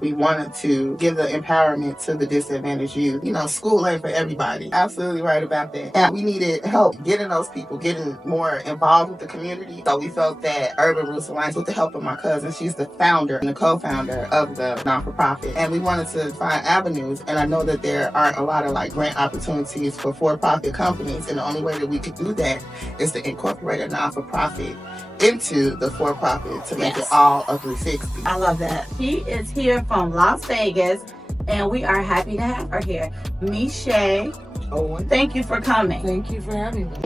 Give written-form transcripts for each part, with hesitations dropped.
We wanted to give the empowerment to the disadvantaged youth. School ain't for everybody. Absolutely right about that. And we needed help getting those people, getting more involved with the community. So we felt that Urban Roots Alliance, with the help of my cousin, she's the founder and the co-founder of the non-for-profit. And we wanted to find avenues. And I know that there aren't a lot of grant opportunities for-profit companies. And the only way that we could do that is to incorporate a non-for-profit into the for-profit to make it all a 360. I love that. She is here from Las Vegas, and we are happy to have her here. MeShay, Owens, thank you for coming. Thank you for having me.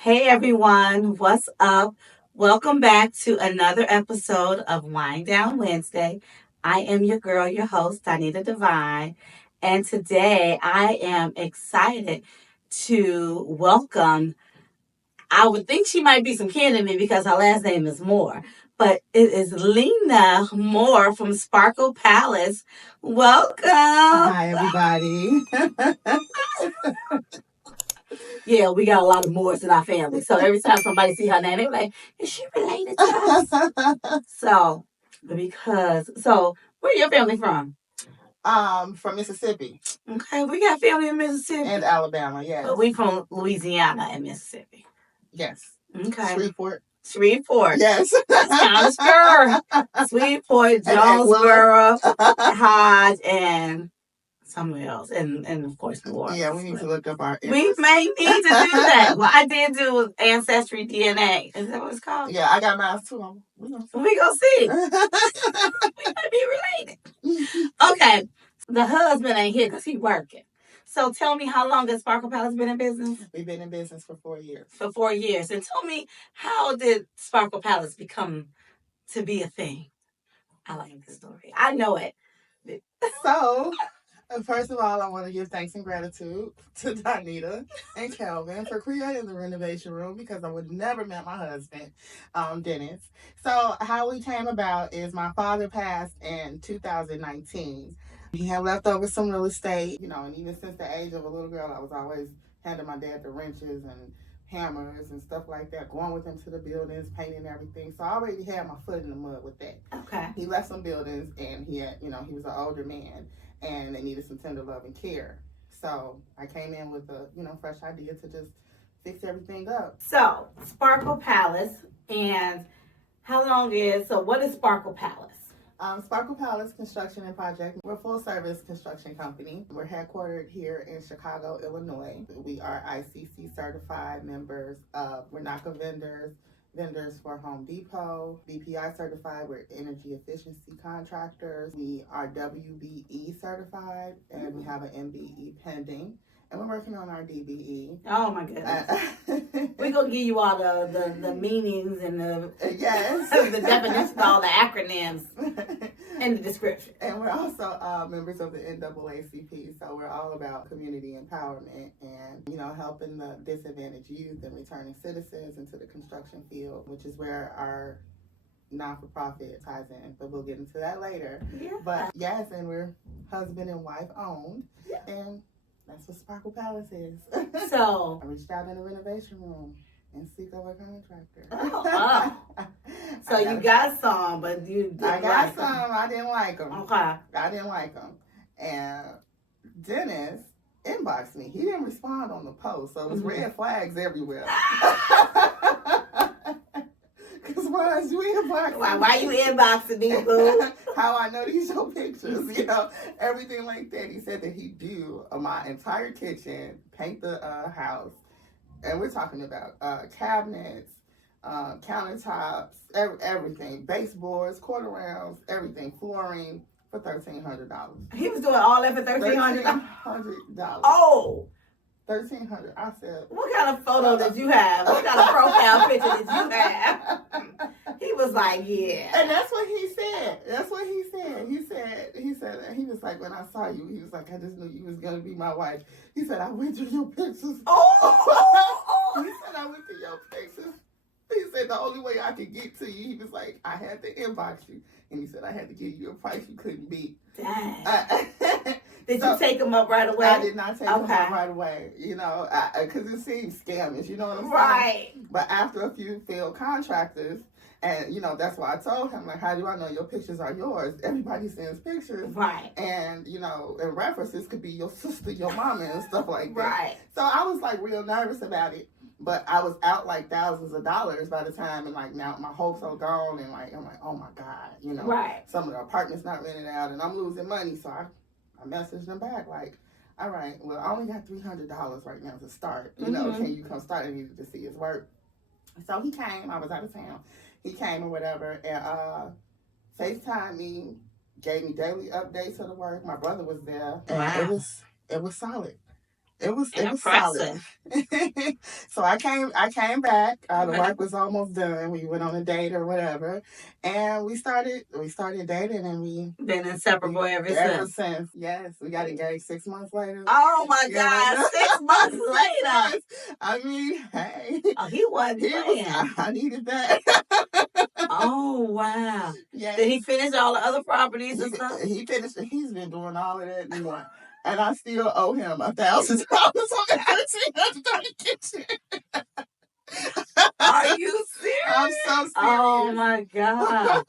Hey everyone, what's up? Welcome back to another episode of Wind Down Wednesday. I am your girl, your host, Donita Divine, and today I am excited to welcome, I would think she might be some kin to me because her last name is Moore, but it is Lena Moore from Sparkle Palace. Welcome. Hi, everybody. Yeah, we got a lot of Moores in our family. So every time somebody see her name, they're like, is she related to us? So where your family from? From Mississippi. Okay, we got family in Mississippi. And Alabama, yes. But we from Louisiana and Mississippi. Yes. Okay. Shreveport. Yes. That's kind of Shreveport, Jonesboro, Hodge, and somewhere else, and of course more. Yeah, we need to look up our. We may need to do that. Well, I did do ancestry DNA. Is that what it's called? Yeah, I got mine too. We gonna see. We might be related. Okay, the husband ain't here because he's working. So tell me, how long has Sparkle Palace been in business? We've been in business for 4 years. For 4 years, and tell me, how did Sparkle Palace become to be a thing? I like this story. I know it. So. First of all, I want to give thanks and gratitude to Donita and Kelvin for creating the Renovation Room, because I would never met my husband, Dennis. So how we came about is my father passed in 2019. He had left over some real estate, and even since the age of a little girl, I was always handing my dad the wrenches and hammers and stuff like that, going with him to the buildings, painting everything. So I already had my foot in the mud with that. Okay. He left some buildings, and he had, he was an older man, and they needed some tender love and care. So I came in with a, fresh idea to just fix everything up. So Sparkle Palace, and what is Sparkle Palace? Sparkle Palace Construction and Project. We're a full-service construction company. We're headquartered here in Chicago, Illinois. We are ICC certified members. We're NACA vendors for Home Depot, BPI certified. We're energy efficiency contractors. We are WBE certified, and we have an MBE pending. And we're working on our DBE. Oh my goodness. We're going to give you all the meanings and the the definitions, all the acronyms and the description. And we're also members of the NAACP, so we're all about community empowerment and, helping the disadvantaged youth and returning citizens into the construction field, which is where our non-for-profit ties in, but we'll get into that later. Yeah. But yes, and we're husband and wife owned, and that's what Sparkle Palace is. So I reached out in the Renovation Room and seek over a contractor. So you got some, but you didn't I got some. I didn't like them. Okay. I didn't like them. And Dennis inboxed me. He didn't respond on the post, so it was red flags everywhere. Because why is you inboxing? Why you inboxing me, boo? How I know these your pictures, everything like that. He said that he'd do my entire kitchen, paint the house, and we're talking about cabinets, countertops, everything, baseboards, quarter rounds, everything, flooring for $1,300. He was doing all that for $1,300. $1,300. Oh. $1,300. I said, what kind of photo did you have? What kind of profile picture did you have? He was like, yeah. And that's what he said. He was like, when I saw you, he was like, I just knew you was going to be my wife. He said, I went through your pictures. Oh. He said, I went through your pictures. He said the only way I could get to you, he was like, I had to inbox you. And he said, I had to give you a price you couldn't beat. Dang. Did you take him up right away? I did not take him up right away, you know, because it seems scamish, you know what I'm saying? Right. But after a few failed contractors, and, you know, that's why I told him, like, how do I know your pictures are yours? Everybody sends pictures. Right. And, you know, and references could be your sister, your mama, and stuff like that. Right. So I was, like, real nervous about it. But I was out, like, thousands of dollars by the time, and, like, now my hopes are gone, and, like, I'm like, oh, my God, you know. Right. Some of the apartments not rented out, and I'm losing money, so I messaged them back, like, all right, well, I only got $300 right now to start. You know, can you come start? I needed to see his work. So he came. I was out of town. He came or whatever, and FaceTimed me, gave me daily updates of the work. My brother was there. And it was solid. It was solid. So I came back. The work was almost done. We went on a date or whatever, and we started dating, and we been inseparable ever since. Yes, we got engaged 6 months later. Oh my God, 6 months later. I mean, hey. Oh, he wasn't playing. I needed that. Oh wow. Yes. Did he finish all the other properties and stuff? He finished. He's been doing all of that and more. And I still owe him $1,000 on that $1,300 kitchen. Are you serious? I'm so serious. Oh my God.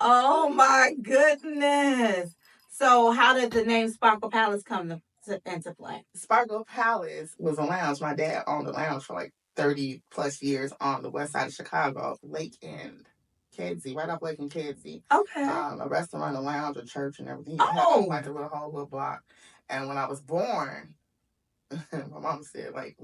Oh my goodness. So how did the name Sparkle Palace come into play? Sparkle Palace was a lounge. My dad owned a lounge for like 30 plus years on the west side of Chicago, Lake and Kedzie, right off Lake and Kedzie. Okay. A restaurant, a lounge, a church, and everything. Had like a whole little block. And when I was born, my mom said, like,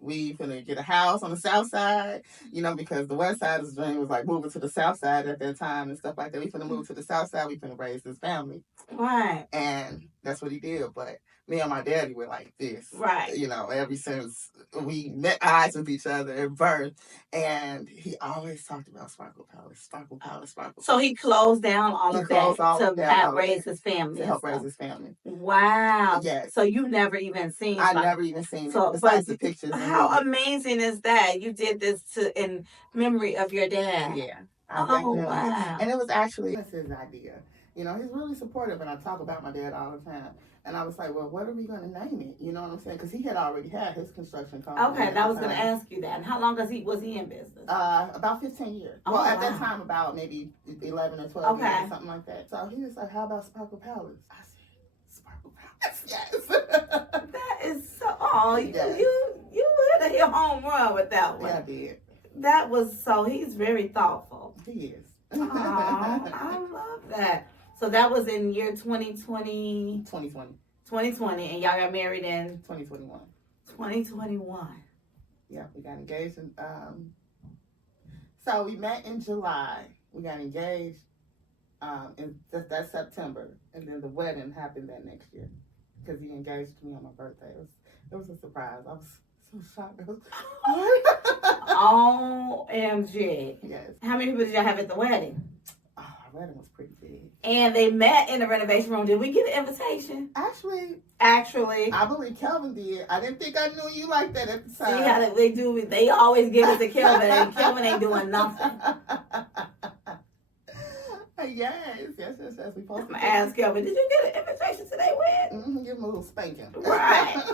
we finna get a house on the south side, you know, because the west side's dream was like moving to the south side at that time and stuff like that. We finna move to the south side. We finna raise this family. Right. And that's what he did. But me and my daddy were like this. Right. You know, ever since we met eyes with each other at birth. And he always talked about Sparkle Palace, Sparkle Palace, Sparkle Palace. So he closed down all of that to help raise his family. To help raise his family. Wow. Yes. So you never even seen I never even seen it besides the pictures. How amazing is that? You did this in memory of your dad. Yeah. Oh, wow. And it was actually his idea. You know, he's really supportive, and I talk about my dad all the time. And I was like, well, what are we going to name it? You know what I'm saying? Because he had already had his construction company. Okay, and I was going to ask you that. And how long was he in business? About 15 years. Oh, well, at that time, about maybe 11 or 12 years, something like that. So he was like, how about Sparkle Palace? I said, Sparkle Palace, yes. That is so, you hit a home run with that one. Yeah, I did. That was he's very thoughtful. He is. Oh, I love that. So that was in year 2020. 2020, and y'all got married in 2021. 2021. Yeah, we got engaged in, so we met in July. We got engaged in that September, and then the wedding happened that next year because he engaged me on my birthday. It was a surprise. I was so shocked. OMG. Yes. How many people did y'all have at the wedding? Oh, our wedding was pretty big. And they met in the renovation room. Did we get an invitation? Actually, I believe Kelvin did. I didn't think I knew you like that at the time. See how they do? They always give it to Kelvin, and Kelvin ain't doing nothing. Yes. We posted. I'm gonna ask Kelvin, did you get an invitation to their wedding? Give him a little spanking. Right.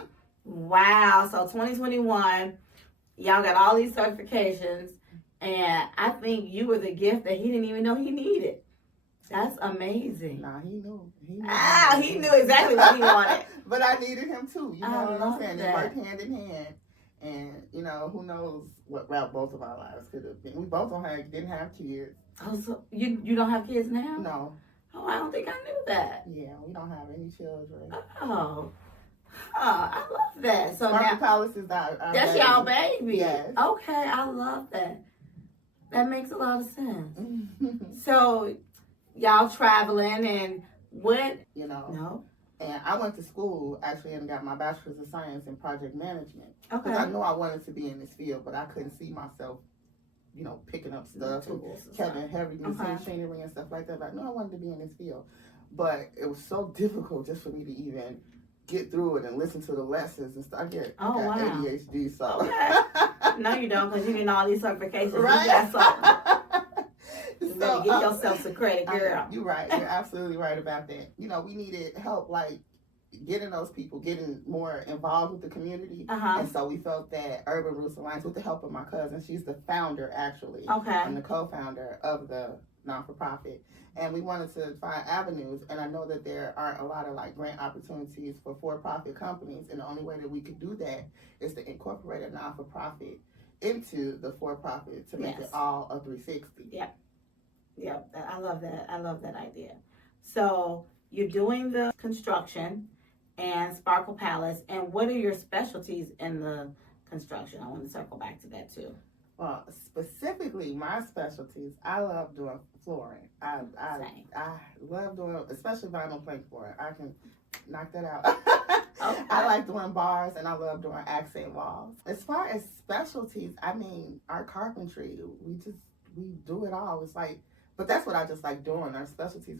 Wow. So 2021, y'all got all these certifications, and I think you were the gift that he didn't even know he needed. That's amazing. Nah, he knew. He knew exactly what he wanted. But I needed him too. You know what I'm saying? That. They worked hand in hand. And, you know, who knows what route both of our lives could have been. We both didn't have kids. Oh, so you don't have kids now? No. Oh, I don't think I knew that. Yeah, we don't have any children. Oh, I love that. So Sparkle Palace is our that's baby. y'all baby. Yes. Okay, I love that. That makes a lot of sense. So y'all traveling and what? You know. No. And I went to school actually and got my bachelor's of science in project management. Okay. Because I knew I wanted to be in this field, but I couldn't see myself, you know, picking up stuff and having heavy machinery and stuff like that. But I knew I wanted to be in this field. But it was so difficult just for me to even get through it and listen to the lessons and stuff. I got ADHD, so. Okay. No, you don't, because you getting all these certifications. Right? You got something. You better So, give yourself some credit, girl. You're right. You're absolutely right about that. We needed help, like getting those people getting more involved with the community. And so we felt that Urban Roots Alliance, with the help of my cousin, she's the founder actually, and the co-founder of the non-for-profit, and we wanted to find avenues, and I know that there aren't a lot of like grant opportunities for-profit companies, and the only way that we could do that is to incorporate a non-for-profit into the for-profit to make it all a 360. Yep, I love that. I love that idea. So you're doing the construction and Sparkle Palace, and what are your specialties in the construction? I want to circle back to that too. Well, specifically my specialties, I love doing flooring. I love doing, especially vinyl plank flooring. I can knock that out. I like doing bars, and I love doing accent walls. As far as specialties, I mean, our carpentry, we do it all. It's like, but that's what I just like doing. Our specialties,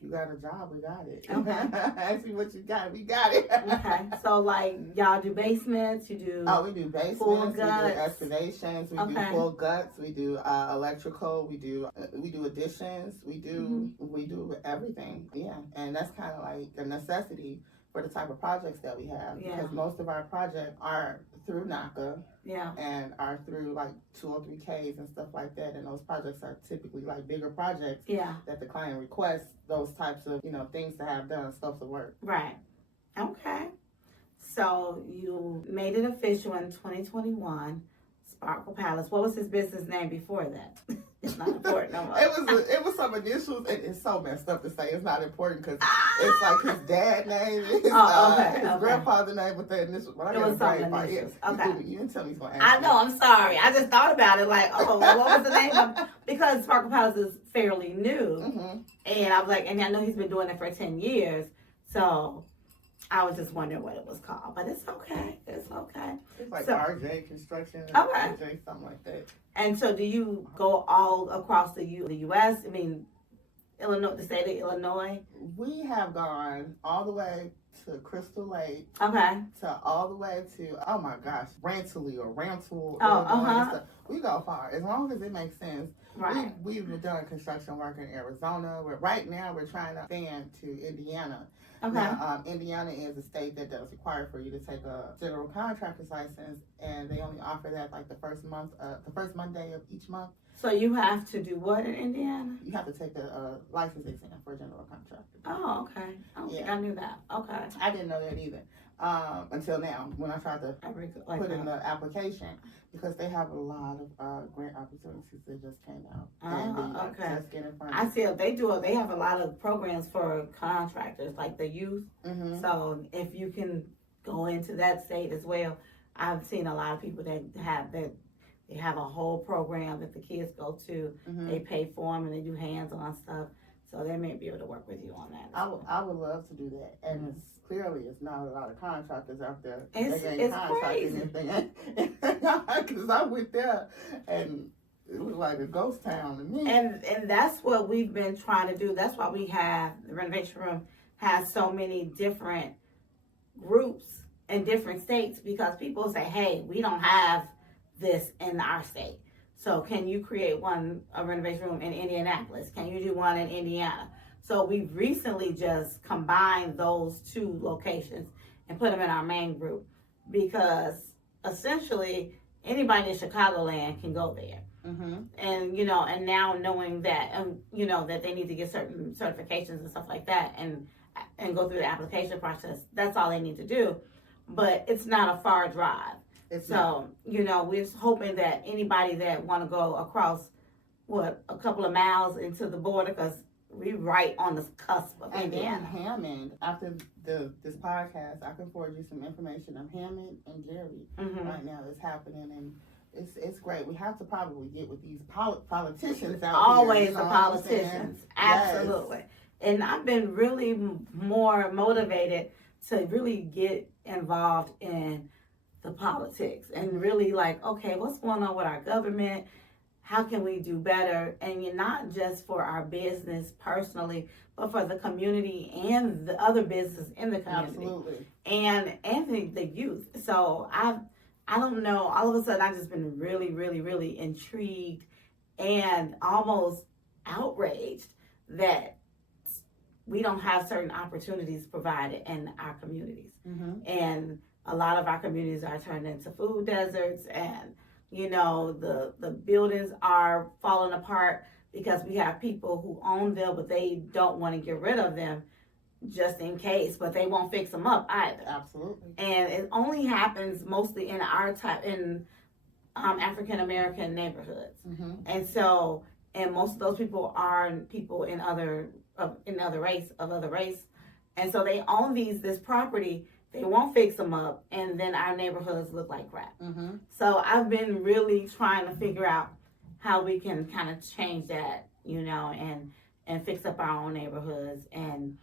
you got a job, we got it. Ask me what you got, we got it. Okay, so like y'all do basements, you do we do basements, we do excavations, we do full guts, we do electrical, we do additions, we do everything. Yeah, and that's kind of like a necessity for the type of projects that we have, because most of our projects are through NACA, and are through like 203Ks and stuff like that, and those projects are typically like bigger projects that the client requests those types of things to have done, scopes of work. Right. Okay. So you made it official in 2021, Sparkle Palace. What was his business name before that? It's not important no more. It was some initials, and it's so messed up to say it's not important because it's like his dad's name, his grandfather's name, but the initials. Well, it was some initials. You didn't tell me he's going to ask. I know. I'm sorry. I just thought about it. Like, what was the name of? Because Sparkle Palace is fairly new, and I was like, and I know he's been doing it for 10 years, so I was just wondering what it was called, but it's okay. It's okay. It's like RJ Construction, RJ, something like that. And so, do you go all across the U.S.? I mean, Illinois, the state of Illinois. We have gone all the way to Crystal Lake. Okay. To all the way to Rantoul or Rantoul. We go far as long as it makes sense. Right. We've done construction work in Arizona. Right now we're trying to expand to Indiana. Okay. Now, Indiana is a state that does require for you to take a general contractor's license, and they only offer that like the first Monday of each month. So you have to do what in Indiana? You have to take a license exam for a general contractor. Oh, okay. I don't think I knew that. Okay. I didn't know that either until now when I tried to put in the application, because they have a lot of grant opportunities that just came out. Okay. Just getting funded. I see they have a lot of programs for contractors, like the youth. So if you can go into that state as well, I've seen a lot of people that they have a whole program that the kids go to. They pay for them and they do hands-on stuff. So they may be able to work with you on that. I would love to do that. And it's not a lot of contractors out there. It's crazy. Because I went there and it was like a ghost town to me. And that's what we've been trying to do. That's why we have the Renovation Room has so many different groups in different states, because people say, hey, we don't have this in our state. So can you create a renovation room in Indianapolis? Can you do one in Indiana? So we've recently just combined those two locations and put them in our main group, because essentially anybody in Chicagoland can go there. And and now knowing that, that they need to get certain certifications and stuff like that, and go through the application process. That's all they need to do, but it's not a far drive. We're hoping that anybody that want to go across, a couple of miles into the border, because we right on the cusp of Indiana. And Hammond, after this podcast, I can forward you some information on Hammond and Gary. Right now it's happening, and it's great. We have to probably get with these politicians out Always here. the politicians. Absolutely. Yes. And I've been really more motivated to really get involved in the politics and really okay, what's going on with our government? How can we do better? And you're not just for our business personally, but for the community and the other business in the community. Absolutely. And the youth. So I don't know. All of a sudden, I've just been really, really, really intrigued and almost outraged that we don't have certain opportunities provided in our communities. Mm-hmm. And a lot of our communities are turned into food deserts, and the buildings are falling apart because we have people who own them, but they don't want to get rid of them just in case, but they won't fix them up either. Absolutely. And it only happens mostly in our type in African American neighborhoods. Mm-hmm. And so, and most of those people are people in other race, and so they own this property. They won't fix them up, and then our neighborhoods look like crap. Mm-hmm. So I've been really trying to figure out how we can kind of change that, and fix up our own neighborhoods, and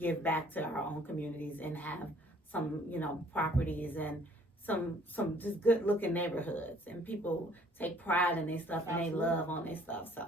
give back to our own communities, and have some properties and some just good looking neighborhoods, and people take pride in their stuff and Absolutely. they love on their stuff. So,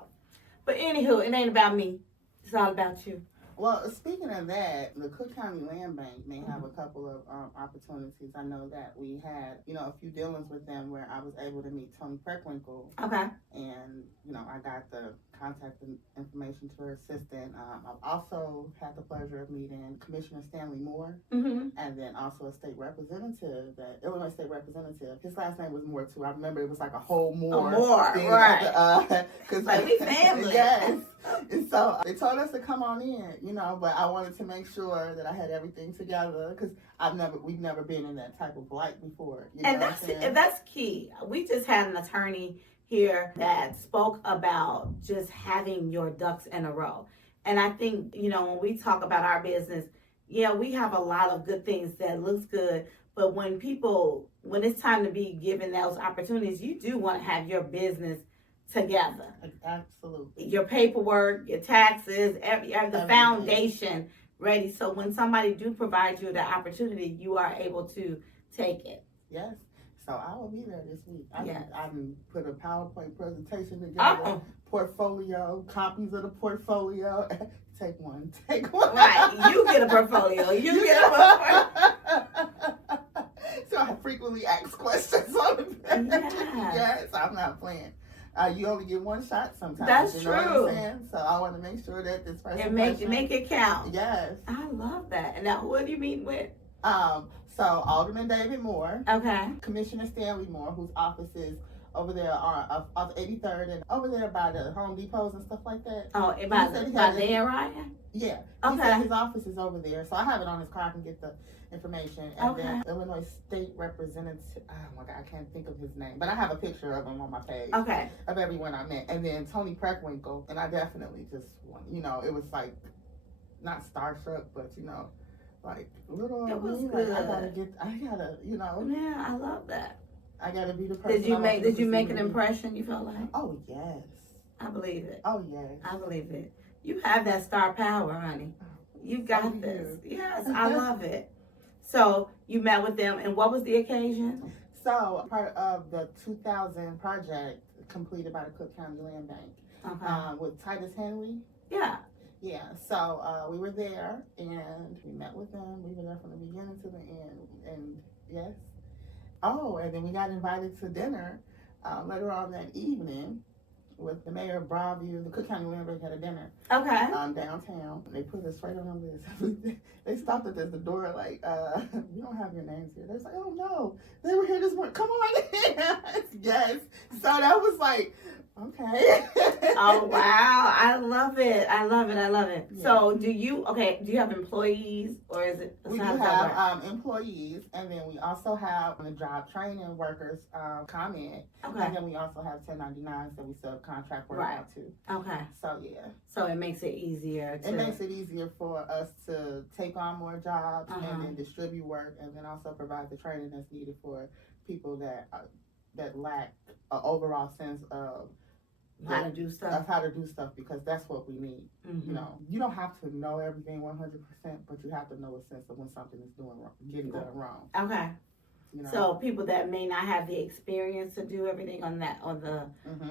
but anywho, it ain't about me. It's all about you. Well, speaking of that, the Cook County Land Bank may have a couple of opportunities. I know that we had, a few dealings with them where I was able to meet Tony Preckwinkle. Okay. And, I got the contact information to her assistant. I've also had the pleasure of meeting Commissioner Stanley Moore, Mm-hmm. and then also a state representative, Illinois state representative. His last name was Moore, too. I remember it was like a whole Moore. Moore, right. Because like we family. Yes. And so they told us to come on in, but I wanted to make sure that I had everything together because we've never been in that type of light before. And that's key. We just had an attorney here that spoke about just having your ducks in a row. And I think, when we talk about our business, we have a lot of good things that looks good, but when it's time to be given those opportunities, you do want to have your business together. Absolutely. Your paperwork, your taxes, the foundation ready. So when somebody do provide you the opportunity, you are able to take it. Yes. So I will be there this week. I put a PowerPoint presentation Oh. together, portfolio, copies of the portfolio. Take one. Right. You get a portfolio. You get a portfolio. So I frequently ask questions on the page. Yes, I'm not playing. You only get one shot sometimes. That's you know true. What I'm saying? So I want to make sure that this person and make it count. Yes. I love that. And now, who do you meet with? So Alderman David Moore. Okay. Commissioner Stanley Moore, whose office is over there off 83rd and over there by the Home Depots and stuff like that. Oh, by there, Ryan? Yeah. Okay. He said his office is over there. So I have it on his car. I can get the information. And then Illinois State Representative, oh my God, I can't think of his name. But I have a picture of him on my page. Okay. Of everyone I met. And then Tony Preckwinkle. And I definitely just want, it was like, not starstruck, but, like, little it was me, good. Like, I gotta, Yeah, I love that. I gotta be the person. Did you make an impression, you felt like? Oh, yes. I believe it. Oh, yes. I believe it. You have that star power, honey. You got this. Yes, I love it. So you met with them, and what was the occasion? So part of the 2000 project completed by the Cook County Land Bank with Titus Henry. Yeah. Yeah, so we were there, and we met with them. We were there from the beginning to the end, and yes. Oh, and then we got invited to dinner later on that evening with the mayor of Broadview. The Cook County Land Bank had a dinner. Okay. Downtown. They put us right on the list. They stopped us at the door like, we don't have your names here. They was like, oh no, they were here this morning. Come on in. Yes. So that was like, okay. Oh wow, I love it. Yeah. So do you have employees, or is it? We do have employees, and then we also have the job training workers comment. Okay. And then we also have 1099s that we subcontract work out to. Okay. So yeah. So it makes it easier. It makes it easier for us to take on more jobs and then distribute work, and then also provide the training that's needed for people that lack an overall sense of how to do stuff, because that's what we need. Mm-hmm. You don't have to know everything 100%, but you have to know a sense of when something is getting done wrong. Okay. So people that may not have the experience to do everything on the,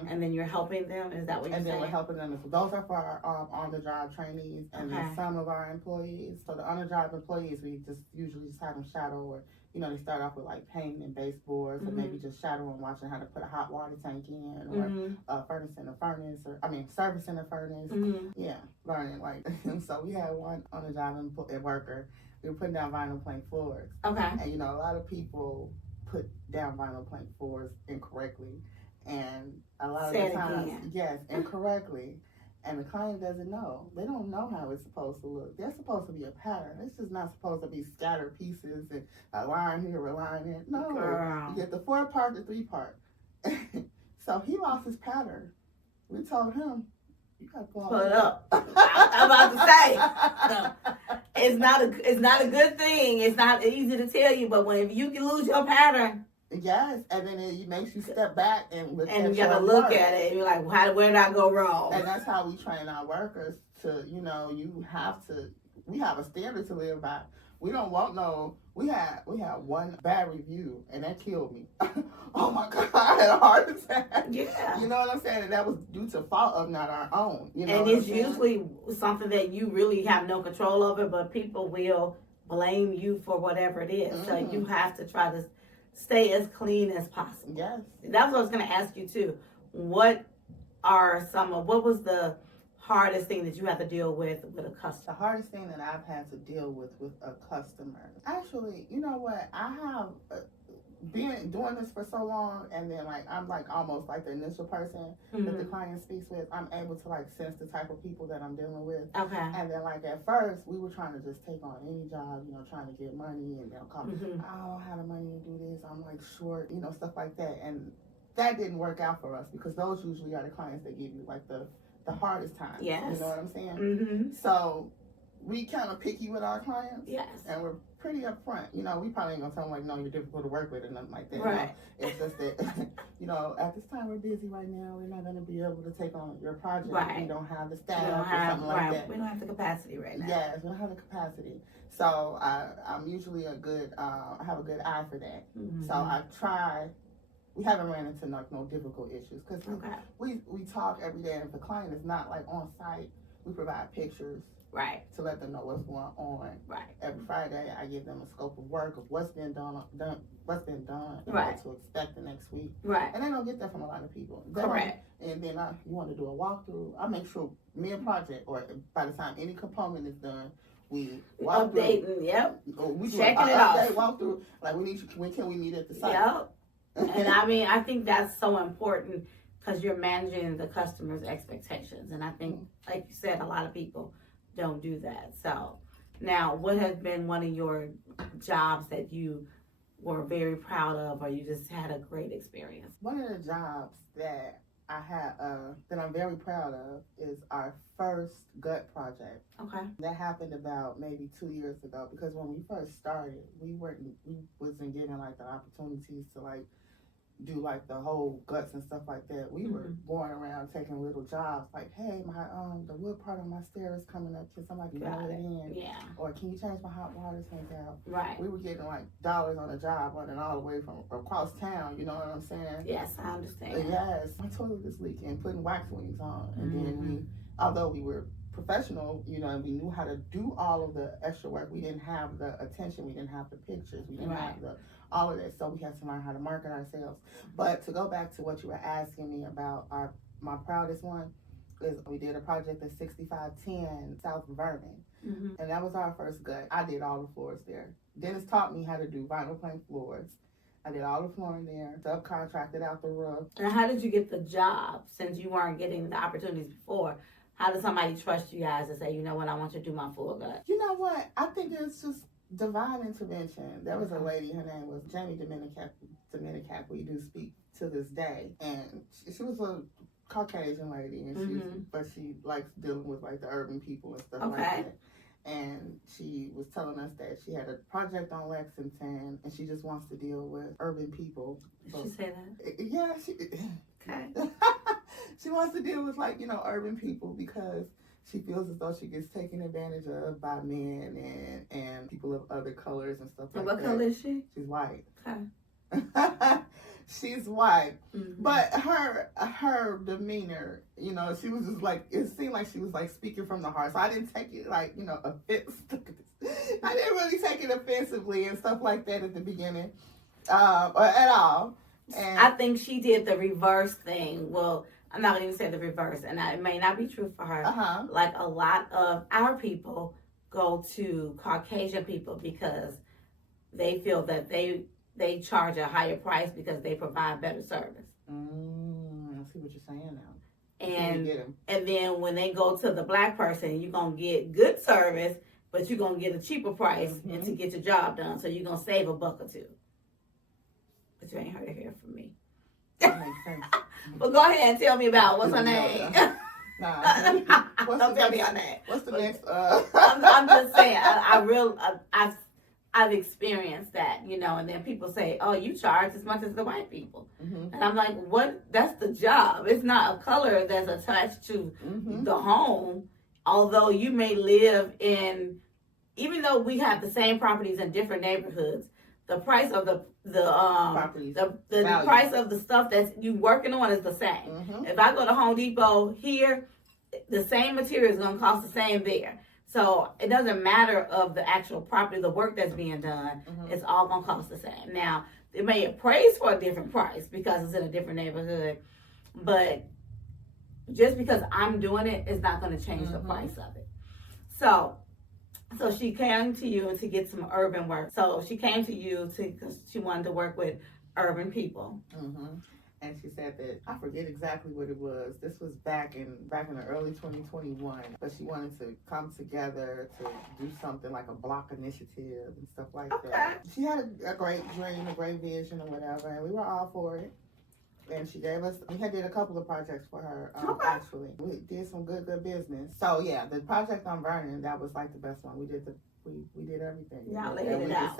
and then you're helping them. Is that what you're saying? And then we're helping them. Those are for our on-the-job trainees, and then some of our employees. So the on-the-job employees, we just usually just have them shadow, or they start off with like painting and baseboards, or maybe just shadowing, watching how to put a hot water tank in, or furnacing a furnace, servicing a furnace. Yeah, learning like. So we had one on-the-job worker. We were putting down vinyl plank floors. Okay. And a lot of people put down vinyl plank floors incorrectly, and a lot of the times, yes, incorrectly. And the client doesn't know. They don't know how it's supposed to look. There's supposed to be a pattern. It's just not supposed to be scattered pieces and a line here, a line there. No, you get the 4-part, the 3-part. So he lost his pattern. We told him, you got to pull it up. I'm about to say, it's not a good thing. It's not easy to tell you, but if you can lose your pattern. Yes, and then it makes you step back and look and you got to look at it. And you're like, where did I go wrong? And that's how we train our workers to, we have a standard to live by. We don't want we had one bad review, and that killed me. Oh my God, I had a heart attack. Yeah. You know what I'm saying? And that was due to fault of not our own. And it's usually something that you really have no control over, but people will blame you for whatever it is. So you have to try to stay as clean as possible. Yes. That's what I was going to ask you too. What was the hardest thing that you have to deal with a customer? The hardest thing that I've had to deal with a customer. Actually, you know what? I have been doing this for so long, and then I'm almost like the initial person that the client speaks with. I'm able to sense the type of people that I'm dealing with. Okay. And then at first we were trying to just take on any job, trying to get money, and they'll call me, I don't have the money to do this. I'm short, stuff like that. And that didn't work out for us, because those usually are the clients that give you the hardest time. Yes. You know what I'm saying? So we kind of picky with our clients. Yes. And we're pretty upfront. We probably ain't gonna tell them no, you're difficult to work with or nothing like that. Right. It's just that, at this time we're busy right now. We're not gonna be able to take on your project. Right. We don't have the staff or something like that. We don't have the capacity right now. Yes, we don't have the capacity. So I'm usually I have a good eye for that. So I try. We haven't ran into no difficult issues, because we talk every day, and if the client is not on site, we provide pictures. Right. To let them know what's going on. Right. Every Friday, I give them a scope of work of what's been done, and what to expect the next week. Right. And they don't get that from a lot of people. Correct. And then you want to do a walkthrough. I make sure project, or by the time any component is done, we walk updating. Through. Yep. We checking it off. Walkthrough. When can we meet at the site? Yep. And I think that's so important, because you're managing the customer's expectations. And I think, like you said, a lot of people don't do that. So now, what has been one of your jobs that you were very proud of, or you just had a great experience? One of the jobs that I had that I'm very proud of is our first gut project. Okay. That happened about maybe 2 years ago, because when we first started, we wasn't given the opportunities to do the whole guts and stuff like that. We were going around taking little jobs, hey, my the wood part of my stair is coming up, can somebody nail it in? Yeah. Or can you change my hot water tank out? Right. We were getting dollars on a job, running all the way from across town, you know what I'm saying? Yes, I understand. Yes. My toilet is leaking, putting wax wings on. And then although we were professional, and we knew how to do all of the extra work, we didn't have the attention, we didn't have the pictures, we didn't have all of that, so we had to learn how to market ourselves. But to go back to what you were asking me about, my proudest one is we did a project at 6510 South Vernon, and that was our first gut. I did all the floors there. Dennis taught me how to do vinyl plank floors. I did all the flooring there, subcontracted out the roof. And how did you get the job, since you weren't getting the opportunities before? How did somebody trust you guys to say, you know what, I want you to do my full gut? You know what? I think it's just divine intervention. There was a lady, her name was Jamie Dominicat. We do speak to this day. And she was a Caucasian lady, and but she likes dealing with the urban people and stuff like that. And she was telling us that she had a project on Lexington, and she just wants to deal with urban people. Did she say that? Yeah. Okay. She wants to deal with urban people, because she feels as though she gets taken advantage of by men and people of other colors and stuff like what that. What color is she? She's white. Okay. She's white, Mm-hmm. but her demeanor, you know, she was just like, it seemed like she was like speaking from the heart. So I didn't take it like, you know, offense. I didn't really take it offensively and stuff like that at the beginning, or at all. And I think she did the reverse thing. Well, I'm not going to even say the reverse, and it may not be true for her. Like a lot of our people go to Caucasian people because they feel that they charge a higher price because they provide better service. I see what you're saying now. And then when they go to the black person, you're going to get good service, but you're going to get a cheaper price and to get your job done. So you're going to save $1 or $2. But you ain't heard it here from me. That makes sense. Well, go ahead and tell me about what's her name. Don't tell me on that. What's the next? I'm just saying. I've experienced that, you know, and then people say, "Oh, you charge as much as the white people," and I'm like, "What? That's the job. It's not a color that's attached to the home. Although you may live in, even though we have the same properties in different neighborhoods, the price of the price of the stuff that you working on is the same. If I go to Home Depot here, the same material is going to cost the same there. So it doesn't matter of the actual property, the work that's being done, it's all going to cost the same. Now, it may appraise for a different price because it's in a different neighborhood, but just because I'm doing it is not going to change the price of it. So she came to you to get some urban work. So she came to you because she wanted to work with urban people. And she said that, I forget exactly what it was. This was back in the early 2021. But she wanted to come together to do something like a block initiative and stuff like that. She had a great dream, a great vision or whatever, and we were all for it. And she gave us, we had did a couple of projects for her, actually. We did some good business. So yeah, the project on Vernon, that was like the best one. We did everything. Y'all laid it out.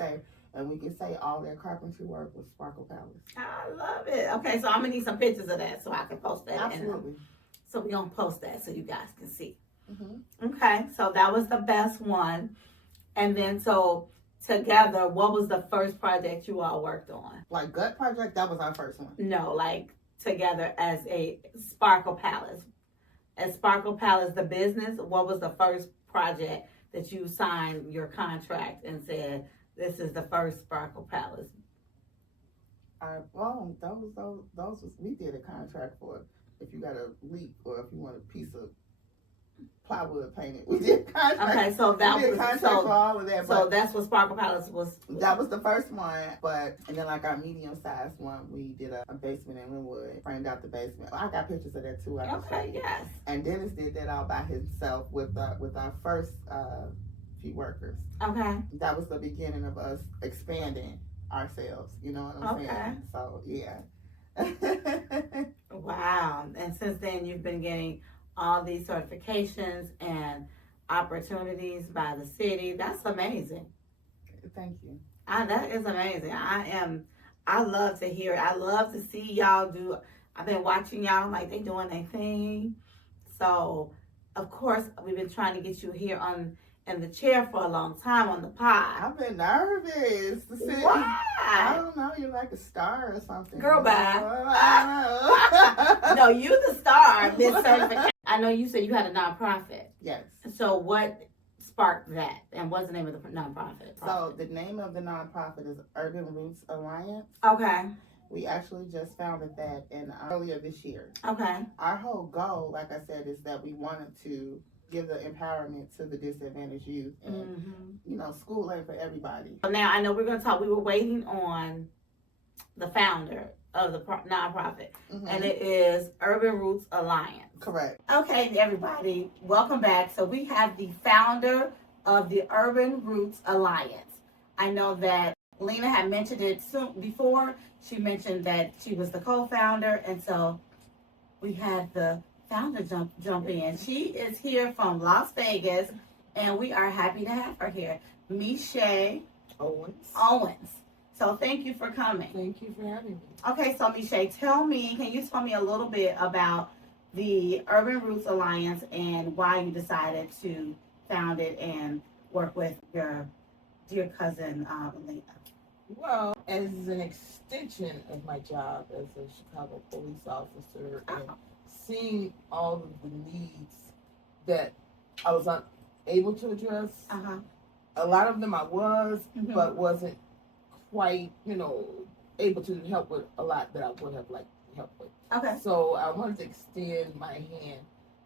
And we can say all their carpentry work was Sparkle Palace. I love it. Okay, so I'm gonna need some pictures of that so I can post that. Absolutely. So we're gonna post that so you guys can see. Okay, so that was the best one. And then so together, what was the first project you all worked on? Like Gut Project, that was our first one. No, like together as a Sparkle Palace. As Sparkle Palace, the business, what was the first project that you signed your contract and said, this is the first Sparkle Palace? Those was, we did a contract for if you got a leak or if you want a piece of plywood painted. We did a contract. Okay, so that was for all of that. So that's what Sparkle Palace was. That was the first one, and then like our medium-sized one, we did a basement in Linwood, framed out the basement. I got pictures of that too. Okay, yes. And Dennis did that all by himself with our first few workers. Okay. That was the beginning of us expanding ourselves. You know what I'm saying? So yeah. Wow. And since then, you've been getting all these certifications and opportunities by the city. That's amazing. Thank you. That is amazing. I love to hear it. I love to see y'all do. I've been watching y'all like they doing their thing. So, of course, we've been trying to get you here in the chair for a long time on the pod. I've been nervous. Why? I don't know. You're like a star or something. Girl, bye. I don't know. No, you the star of this certification. I know you said you had a nonprofit. Yes. So what sparked that? And what's the name of the nonprofit? So the name of the nonprofit is Urban Roots Alliance. Okay. We actually just founded that earlier this year. Okay. Our whole goal, like I said, is that we wanted to give the empowerment to the disadvantaged youth. And, you know, school ain't for everybody. Now, I know we're going to talk. We were waiting on the founder of the nonprofit, and it is Urban Roots Alliance. Correct. Okay, everybody, welcome back. So we have the founder of the Urban Roots Alliance. I know that Lena had mentioned it before. She mentioned that she was the co-founder, and so we had the founder jump in. She is here from Las Vegas, and we are happy to have her here. MeShay Owens. So thank you for coming. Thank you for having me. Okay, so MeShay, can you tell me a little bit about the Urban Roots Alliance and why you decided to found it and work with your dear cousin, Lena. Well, as an extension of my job as a Chicago police officer and seeing all of the needs that I was unable to address, a lot of them I was, but wasn't quite, able to help with a lot that I would have liked to help with. Okay. So I wanted to extend my hand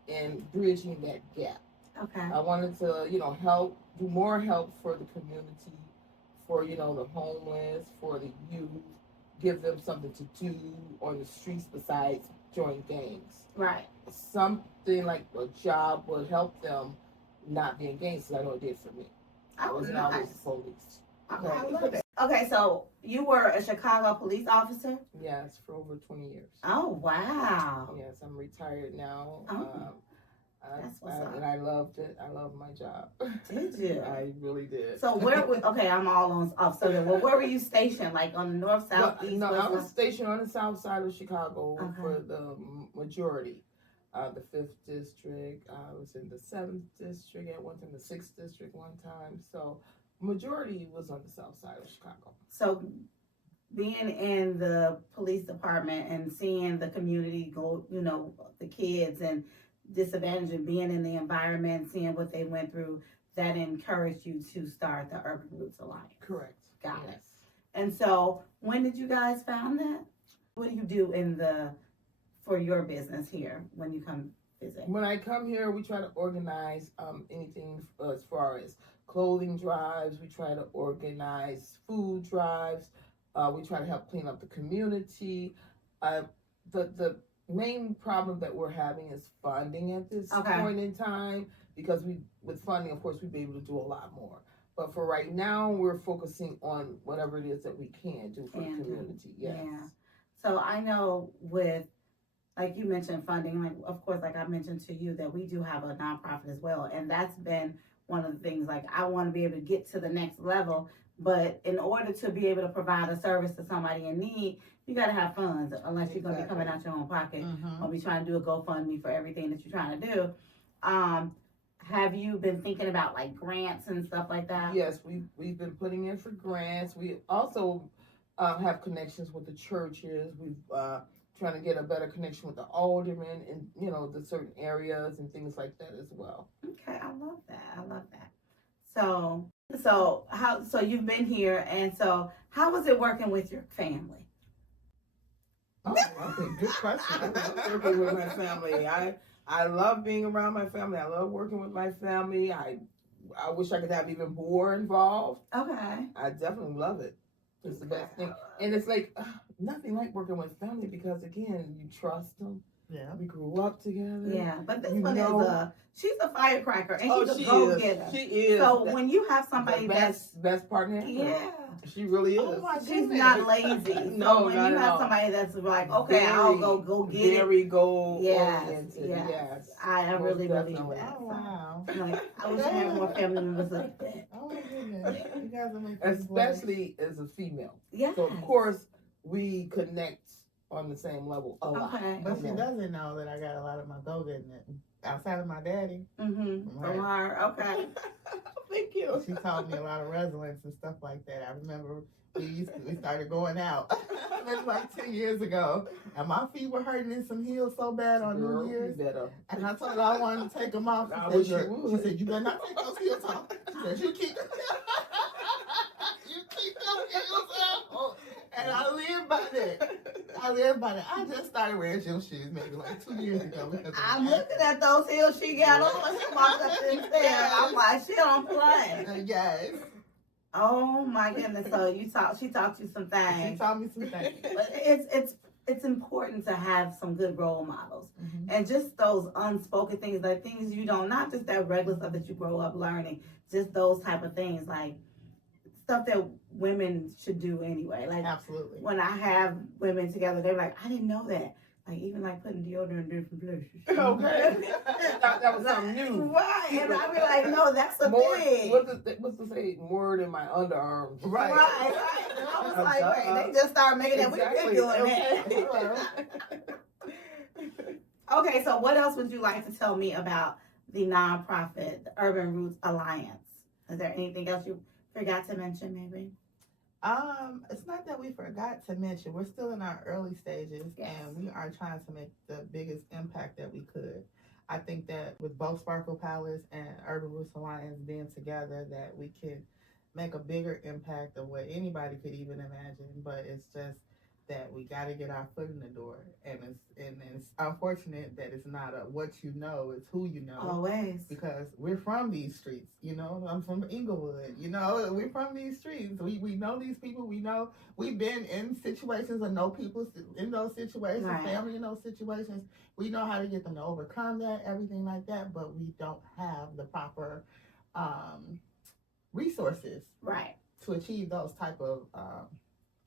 in bridging that gap. Okay. I wanted to, do more help for the community, for, the homeless, for the youth, give them something to do on the streets besides join gangs. Right. Something like a job would help them not be in gangs, because I know it did for me. I wasn't always police. Okay. I love it. Okay, so you were a Chicago police officer? Yes, for over 20 years. Oh, wow. Yes, I'm retired now. Oh. That's what's up. And I loved it. I loved my job. Did you? I really did. So I'm all on off. So well, where were you stationed? Like on the north, south, east? No, I was stationed on the south side of Chicago for the majority. The 5th district. I was in the 7th district at one time, the 6th district one time. So majority was on the south side of Chicago. So being in the police department and seeing the community go, the kids and disadvantaged and being in the environment, seeing what they went through, that encouraged you to start the Urban Roots Alliance. Correct. Got it. And so when did you guys found that? What do you do for your business here when you come visit? When I come here, we try to organize anything as far as clothing drives. We try to organize food drives. We try to help clean up the community. The main problem that we're having is funding at this point in time, because with funding, of course, we'd be able to do a lot more. But for right now, we're focusing on whatever it is that we can do for the community. Yes. Yeah. So I know like you mentioned funding, like of course, like I mentioned to you that we do have a nonprofit as well. And that's been one of the things, like I want to be able to get to the next level. But in order to be able to provide a service to somebody in need, you got to have funds, unless you're going to be coming out your own pocket or be trying to do a GoFundMe for everything that you're trying to do. Have you been thinking about like grants and stuff like that? Yes, we've been putting in for grants. We also have connections with the churches. We've trying to get a better connection with the aldermen in the certain areas and things like that as well. Okay, I love that. So you've been here, and so how was it working with your family? Oh, okay, good question. I love working with my family. I love being around my family. I love working with my family. I wish I could have even more involved. Okay. I definitely love it. It's the best thing. And it's like nothing like working with family, because again, you trust them. Yeah. We grew up together. Yeah, but this one is she's a firecracker and she's a go-getter. She is. So when you have somebody best partner. Yeah. She really is. Oh my she's not lazy. No, when not you at have all. somebody that's like, okay, I'll go get it. Very goal yes, oriented. Yes. I really believe that. Oh, wow. Like, I wish I had more family members like that. Oh my goodness. You guys are making especially as a female. Yeah. So of course we connect on the same level a lot. Okay. But she doesn't know that I got a lot of my go-getting outside of my daddy. Mm-hmm. Right. From her. Okay. Thank you. She taught me a lot of resilience and stuff like that. I remember we started going out. That's like 10 years ago. And my feet were hurting in some heels so bad on Girl, New Year's. better. And I told her I wanted to take them off. She said, you better not take those heels off. She said, you keep those heels off. And I live by that. I just started wearing gym shoes maybe like 2 years ago. I'm looking at those heels she got on. She walked up the stairs. I'm like, she don't play. Yes. Oh my goodness! So she taught you some things. She taught me some things. But it's important to have some good role models, and just those unspoken things, like things you don't, not just that regular stuff that you grow up learning, just those type of things, like stuff that women should do anyway. Like absolutely. When I have women together, they're like, I didn't know that. Like even like putting deodorant in different places. Okay. that was something new. Right. And I'd be like, no, that's a thing. What's the say? Word in my underarms. Right. And I was like, wait, they just started making that. We've been doing that. Okay, so what else would you like to tell me about the nonprofit, the Urban Roots Alliance? Is there anything else you forgot to mention, maybe? It's not that we forgot to mention. We're still in our early stages, Yes. and we are trying to make the biggest impact that we could. I think that with both Sparkle Palace and Urban Roots Alliance being together, that we can make a bigger impact of what anybody could even imagine. But it's just that we got to get our foot in the door, and it's unfortunate that it's not a what you know, it's who you know. Always. Because we're from these streets, you know. I'm from Inglewood, you know. We're from these streets. We know these people. We know we've been in situations and know people in those situations, Right. family in those situations. We know how to get them to overcome that, everything like that. But we don't have the proper resources, right, to achieve those type of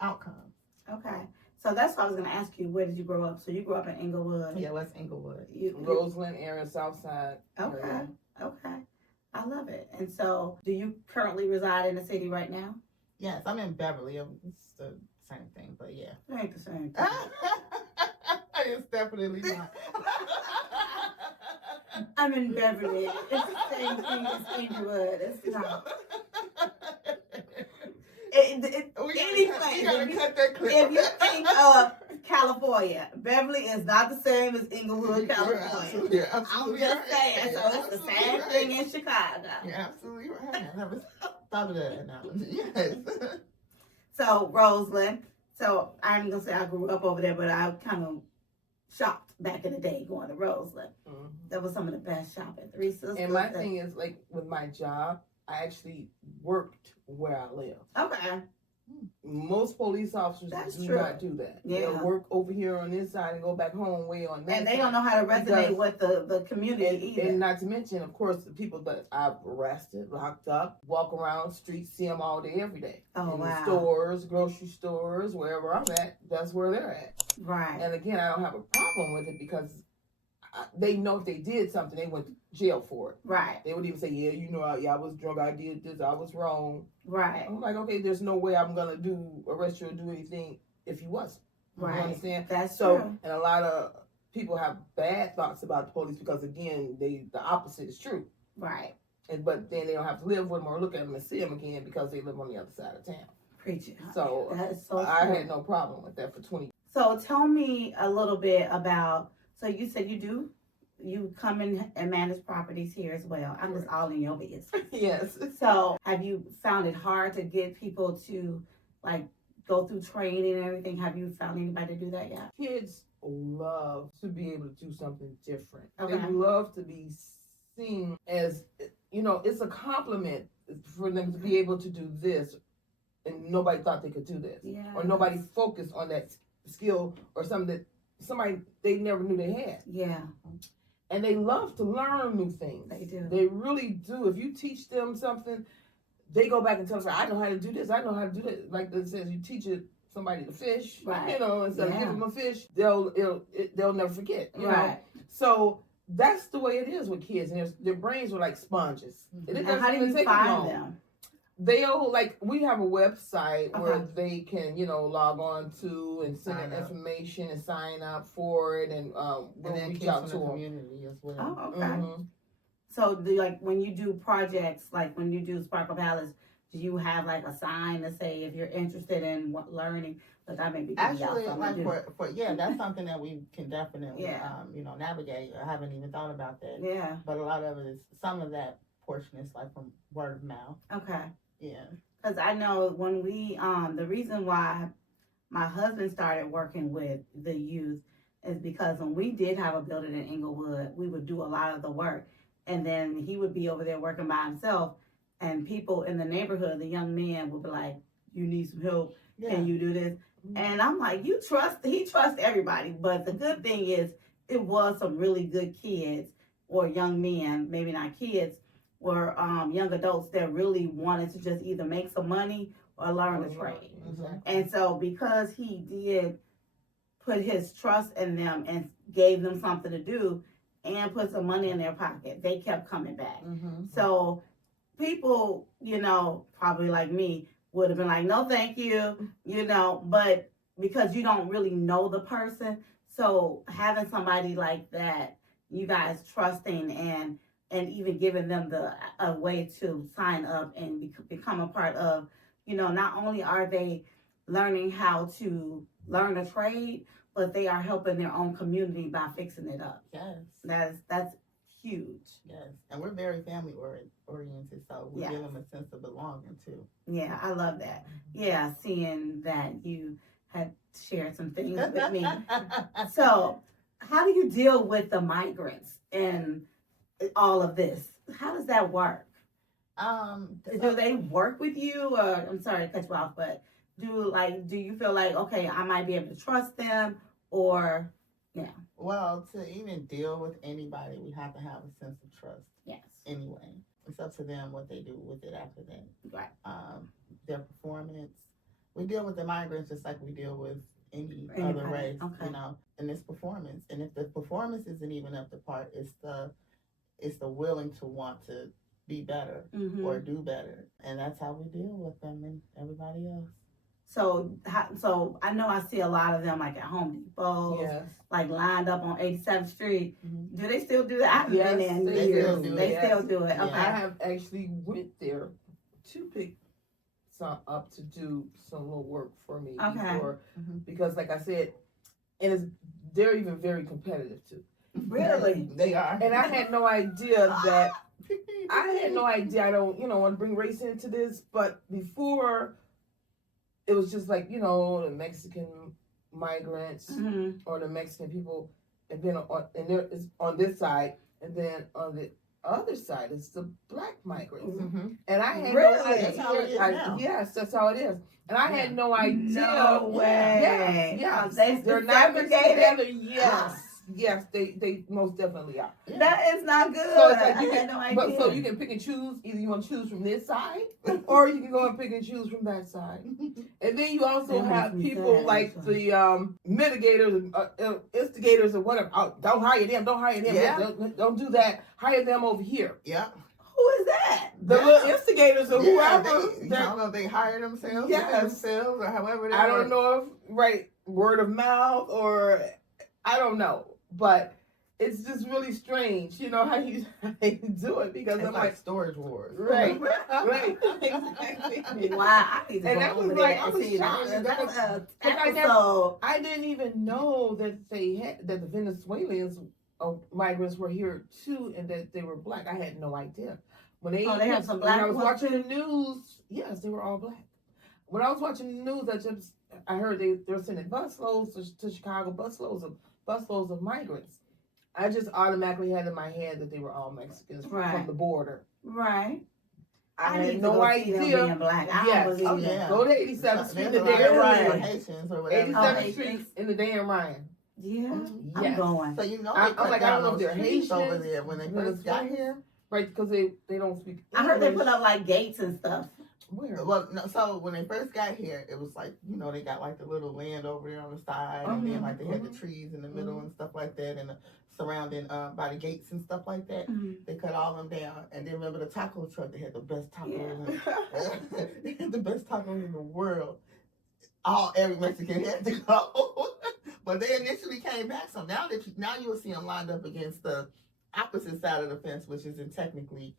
outcomes. Okay. So that's what I was going to ask you. Where did you grow up? So you grew up in Inglewood. Yeah, West Inglewood. Roseland area, Southside. Okay. Area. Okay. I love it. And so do you currently reside in the city right now? Yes, I'm in Beverly. It's the same thing, but yeah. It ain't the same thing. It's definitely not. I'm in Beverly. It's the same thing as Inglewood. It's not. We gotta cut that clip. If you think of California, Beverly is not the same as Inglewood, California. You're absolutely I'm just saying. So it's the same thing in Chicago. You're absolutely right. I never thought of that analogy. Yes. So Roseland. So I'm gonna say I grew up over there, but I kind of shopped back in the day going to Roseland. Mm-hmm. That was some of the best shopping. Three Sisters. And my thing is, like, with my job, I actually worked where I live. Okay. Most police officers do not do that. Yeah. They'll work over here on this side and go back home way on that And they side. don't know how to resonate with the community either. And not to mention, of course, the people that I've arrested, locked up, walk around streets, see them all day, every day. Oh, in wow. Stores, grocery stores, wherever I'm at, that's where they're at. Right. And again, I don't have a problem with it because they know if they did something, they went to jail for it. Right. They would even say, yeah, you know, I was drunk, I did this, I was wrong. Right. I'm like, okay, there's no way I'm going to arrest you or do anything if you wasn't. Right. You understand? That's so true. And a lot of people have bad thoughts about the police because, again, the opposite is true. Right. But then they don't have to live with them or look at them and see them again because they live on the other side of town. Preach it. So, that is so I true. had no problem with that for 20 years. So tell me a little bit about, so you said you come in and manage properties here as well. I'm just all in your business. Yes. So have you found it hard to get people to like go through training and everything? Have you found anybody to do that yet? Kids love to be able to do something different. Okay. They love to be seen as, you know, it's a compliment for them to be able to do this and nobody thought they could do this. Yeah. Or nobody focused on that skill or something that somebody they never knew they had. Yeah. And they love to learn new things. They do. They really do. If you teach them something, they go back and tell us, I know how to do this. I know how to do that. Like it says, you teach somebody to fish, right. You know, instead of giving them a fish, they'll never forget. You right. know? So that's the way it is with kids. And their brains are like sponges. Mm-hmm. And how do you find them? They'll, like, we have a website where they can, you know, log on to and send their information and sign up for it, and we'll reach out to the community as well. Oh, okay. Mm-hmm. So, when you do projects, like when you do Sparkle Palace, do you have like a sign to say if you're interested in learning? Like I may be actually like that's something that we can definitely navigate. I haven't even thought about that. Yeah. But a lot of it is, some of that portion is like from word of mouth. Okay. Yeah. Because I know when we, the reason why my husband started working with the youth is because when we did have a building in Inglewood, we would do a lot of the work. And then he would be over there working by himself. And people in the neighborhood, the young men would be like, you need some help. Yeah. Can you do this? Mm-hmm. And I'm like, he trusts everybody. But the good thing is it was some really good kids or young men, maybe not kids, or young adults that really wanted to just either make some money or learn a trade. Exactly. And so because he did put his trust in them and gave them something to do and put some money in their pocket, they kept coming back. Mm-hmm. So people, probably like me, would have been like, no, thank you, but because you don't really know the person, So having somebody like that, you guys trusting and even giving them a way to sign up and become a part of, not only are they learning how to learn a trade, but they are helping their own community by fixing it up. Yes. That's huge. Yes. And we're very family oriented, so we give them a sense of belonging too. Yeah, I love that. Yeah, seeing that you had shared some things with me. So, how do you deal with the migrants and all of this? How does that work? Do they work with you? Or I'm sorry to cut you off, but do you feel like, okay, I might be able to trust them, or Well, to even deal with anybody, we have to have a sense of trust. Yes. Anyway, it's up to them what they do with it after that. Right. Their performance. We deal with the migrants just like we deal with any Anybody. other race, Okay. and it's performance. And if the performance isn't even up to par, it's the willing to want to be better or do better. And that's how we deal with them and everybody else. So I know I see a lot of them like at Home Depot, Yes. like lined up on 87th Street. Do they still do that? I've Yes, been there they years. still do They it. still do it. Yeah. Okay. I have actually went there to pick some up to do some little work for me before, because like I said, and they're even very competitive too. Really? They are. And I had no idea that. I don't, want to bring race into this, but before, it was just like, the Mexican migrants or the Mexican people, and then it's on this side, and then on the other side it's the black migrants. And I had no idea. That's how it is now. Yes, that's how it is. And I had no idea. No way. Yes. They're not mixed segregated. together. Yes, they most definitely are. That is not good. So it's like I had no idea. But so you can pick and choose. Either you want to choose from this side, or you can go and pick and choose from that side. And then you also have people like the mitigators, instigators, or whatever. Oh, don't hire them. Don't hire them. Yeah. Don't do that. Hire them over here. Yeah. Who is that? The little instigators or whoever. I don't know if they hire themselves, themselves, or however they I don't know if word of mouth or I don't know, but it's just really strange, how you do it, because it's I'm like storage wars. Right, exactly. Wow, I need to And go that was over like, there I and was see shocked. that. That's an Because episode. I didn't even know that that the Venezuelans migrants were here too, and that they were black. I had no idea. When they have some black when I was ones watching the news, yes, they were all black. When I was watching the news, I heard they were sending busloads to Chicago, busloads of migrants. I just automatically had in my head that they were all Mexicans from the border. Right. I need had to no go idea. See them being black. I don't believe it. Go to 87th Street in the There's a damn lot of Ryan. Haitians or whatever. 87th Street in the damn Ryan. Yeah, Yes. I'm going. So I'm like, I don't know if they're Haitians Haitians over there when they first got here. Right, because they don't speak English. I heard they put up like gates and stuff. Where? Well, no, so when they first got here, it was like, they got like the little land over there on the side, and then like they had the trees in the middle and stuff like that, and the surrounding by the gates and stuff like that. They cut all them down, and then remember the taco truck? They had the best tacos. They had the best tacos in the world. Every Mexican had to go, but they initially came back. So now you will see them lined up against the opposite side of the fence, which isn't technically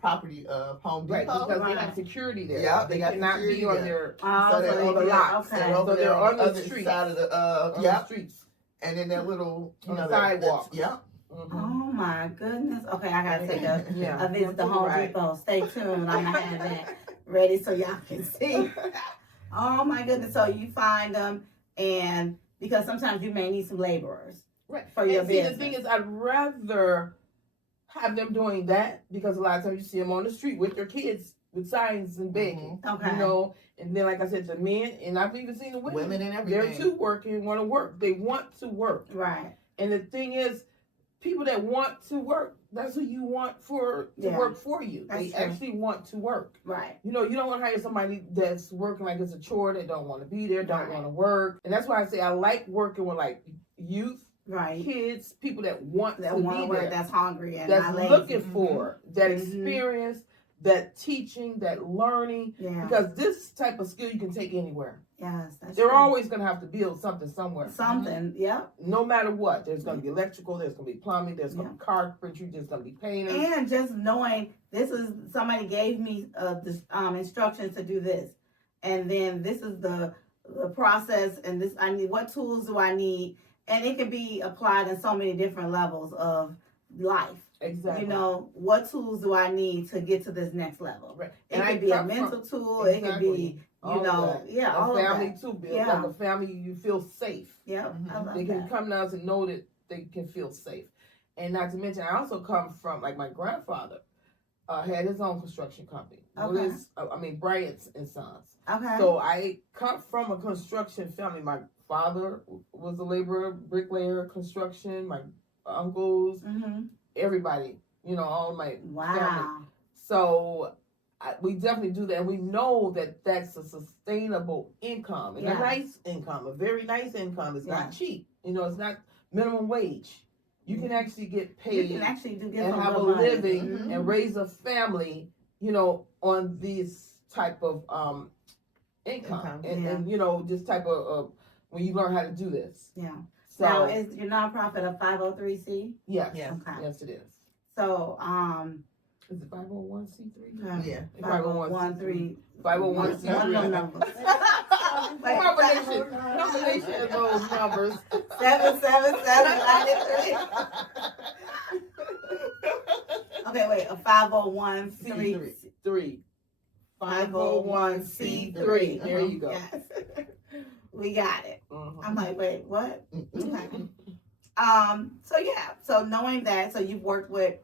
property of Home Depot. Right, because they got security there. Yeah, they got cannot security be on there. their So they're on over the there. lots. Okay. They're over So there they're on the other streets. side of the streets. And then that little sidewalk. Yeah. Oh my goodness. Okay, I gotta take a visit to Home Right. Depot. Stay tuned. I'm gonna have that ready so y'all can see. Oh my goodness. So you find them, and because sometimes you may need some laborers. Right. For your business. The thing is, I'd rather have them doing that, because a lot of times you see them on the street with their kids with signs and begging. Okay. And then like I said, the men, and I've even seen the Women and everything. They're too working, want to work. They want to work. Right. And the thing is, people that want to work, that's who you want to work for you. That's they true. actually want to work. Right. You don't want to hire somebody that's working like it's a chore, that don't want to be there, don't want to work. And that's why I say I like working with like youth, kids, people that want to be work, there, that's hungry and that's not lazy. looking for that experience, that teaching, that learning, Yeah. because this type of skill you can take anywhere. Yes, that's They're true. always going to have to build something somewhere. Something, yeah. No matter what, there's going to be electrical, there's going to be plumbing, there's going to be carpentry, there's going to be painting. And just knowing this is somebody gave me this, instructions to do this, and then this is the process, and this I need. What tools do I need? And it can be applied in so many different levels of life. Exactly. You know, what tools do I need to get to this next level? Right. It could be a mental tool. Exactly. It could be, you know, yeah, all a family of that. too. Build Yeah. like a family, you feel safe. Yeah, I love They can that. come to us and know that they can feel safe. And not to mention, I also come from, like, my grandfather had his own construction company. Okay. Bryant's and Sons. Okay. So I come from a construction family. My father was a laborer, bricklayer, construction. My uncles, everybody, you know, all my family. So we definitely do that. And we know that that's a sustainable income and a nice income, a very nice income. It's not cheap. You know, it's not minimum wage. You can actually get paid. You can actually get and have a living and raise a family, you know, on this type of income. And, you know, this type of when you learn how to do this. Yeah. So, now, is your nonprofit a 503c? Yes. Okay. Yes, it is. So, is it 501c3? Yeah. 501c3. 501c3. Combination of those numbers. 77793. Okay, wait. A 501c3. 501c3. There you go. Yes. We got it. I'm like, wait, what? Okay. So knowing that, so you've worked with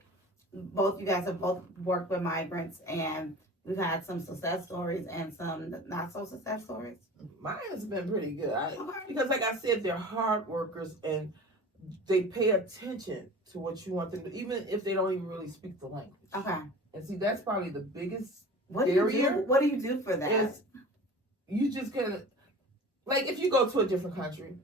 you guys have both worked with migrants, and we've had some success stories and some not so success stories. Mine has been pretty good. Because like I said, they're hard workers and they pay attention to what you want them to, even if they don't even really speak the language. Okay. And see, that's probably the biggest What do you do for that? You just can, like, if you go to a different country,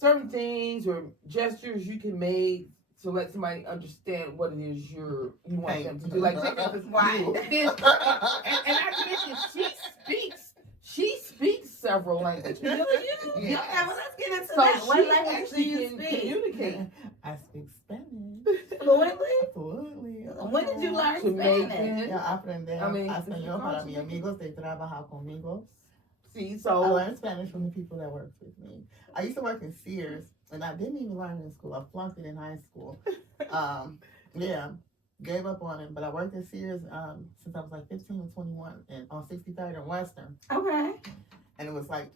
certain things or gestures you can make to let somebody understand what it is you want them to do. Like, take this right. And not to mention, she speaks several languages. Do you? Yeah. Okay, well, let's get into So that. What she language do you can speak? communicate. I speak Spanish. Fluently? Fluently. When did you learn Jamaican. Spanish? Yo aprendí español para mis Jamaican. amigos de trabajar conmigo. See, I so learned Spanish from the people that worked with me. I used to work in Sears, and I didn't even learn it in school. I flunked it in high school. Gave up on it, but I worked at Sears since I was like 15 and 21 and on 63rd and Western. Okay. And it was like,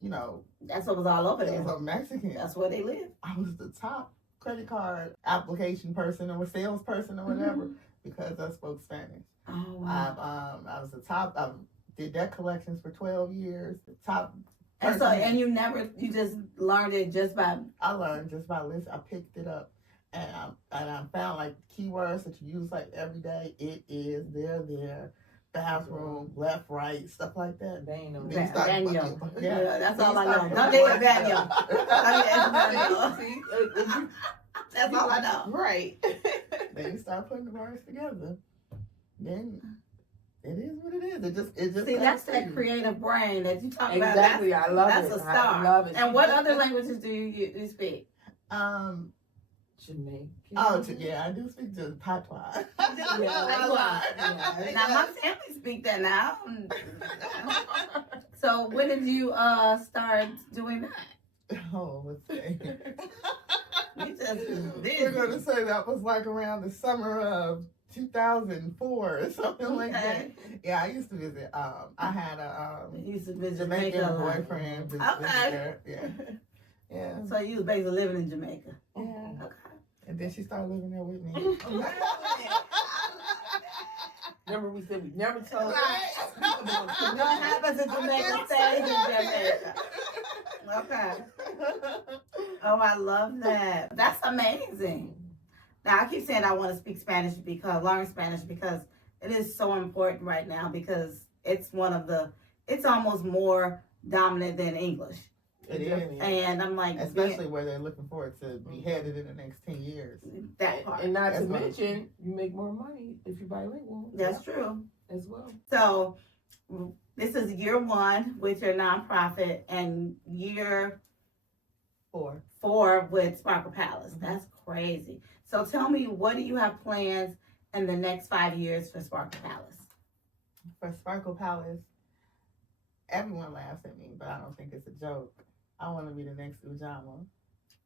you know, that's what was all over it there. was a Mexican. That's where they live. I was the top credit card application person or salesperson or whatever because I spoke Spanish. Oh, wow. I was the top. I did debt collections for 12 years. The top. And so, and you just learned it just by. I learned just by listening. I picked it up, and I found like keywords that you use like every day. It is there, bathroom, left, right, stuff like that. Daniel. Yeah, that's all I know. Don't get it, Daniel. That's all I know. Right. Then you start putting the words together. Then it is what it is. It just see, that's that creative brain that you talk about. Exactly, I love it. That's a star. I love it. And what other languages do you speak? Jamaican. Oh, yeah, I do speak to patois. Now my family speak that now. So when did you start doing that? Oh, let's see. You just We're going to say that was like around the summer of 2004 or something like that. Yeah, I used to visit. I had a Jamaican boyfriend. Okay. Yeah. So you was basically living in Jamaica. Yeah. Okay. And then she started living there with me. Remember we said we never told her. What happens in Jamaica stays in Jamaica. Okay. Oh, I love that. That's amazing. Now I keep saying I want to speak Spanish learn Spanish because it is so important right now because it's it's almost more dominant than English. It is. And I'm like, especially where they're looking forward to be headed in the next 10 years. That part. And not to mention, you make more money if you're bilingual. That's true. As well. So this is year 1 with your nonprofit and year 4 with Sparkle Palace. That's crazy. So tell me, what do you have plans in the next 5 years for Sparkle Palace? For Sparkle Palace, everyone laughs at me, but I don't think it's a joke. I want to be the next Ujama